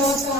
hermosa.